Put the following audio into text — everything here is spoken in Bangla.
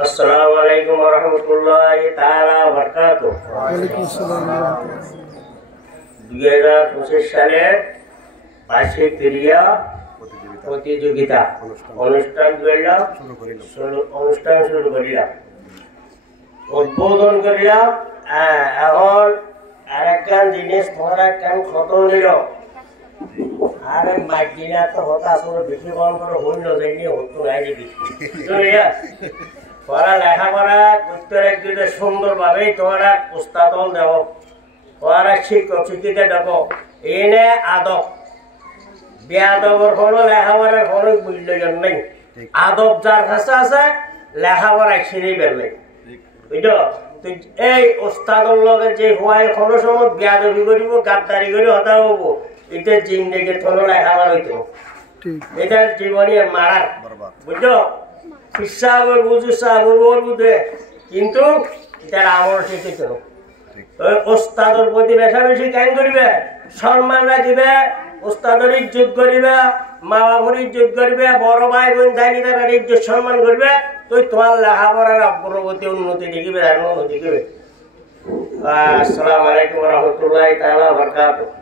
अस्सलामु अलैकुम वरहमतुल्लाहि ताआला वबरकातुहू। ওয়ালাইকুম আসসালাম। 2025 সালের বার্ষিক ক্রীড়া প্রতিযোগিতা অনুষ্ঠান শুরু করিলাম, উদ্বোধন করিলাম। এখন আরেকখান জিনিস তোমার একখান কত নিল আরে মাইকিনা তো হতা আসলে বেশি কম করে হইল যাইনি হতো নাই দেখি তোরা লেখাপড়া করতে একদিকে সুন্দরভাবেই তোরা উস্তাদল দেব, তোরা শিক্ষক শিক্ষিকা দেখো এনে আদব বেআদবর কোনো লেখাপড়ার কোনো মূল্যজন নেই। আদব যার কাছে আছে লেখাপড়া ছিঁড়ে বেরলে বুঝলো। তুই এই ওস্তাদর লগে যে হওয়ায় কোনো সময় বেআদবি করিব গাদ্দারি করে হতা হবো, এটা জিন্দগির কোনো লেখাপড়া হইতো, এটা জীবনী মারার বুঝলো। শিক্ষা বুঝু বুঝে কিন্তু এটার আমল শিখেছ ওস্তাদর প্রতি বেশাবেশি কেন করিবে, সম্মান রাখিবে, ওস্তাদর ইজ্জত করিবে, মা বাবার ইজ্জত করবে, বড় ভাই বোন থাকি তার ইজ্জত সম্মান করবে, তুই তোমার লেখাপড়ার অগ্রগতি উন্নতি দেখিবে, উন্নতি দেখিবে। আসসালামু আলাইকুম ওয়া রাহমাতুল্লাহি তাআলা ওয়া বারাকাতুহু।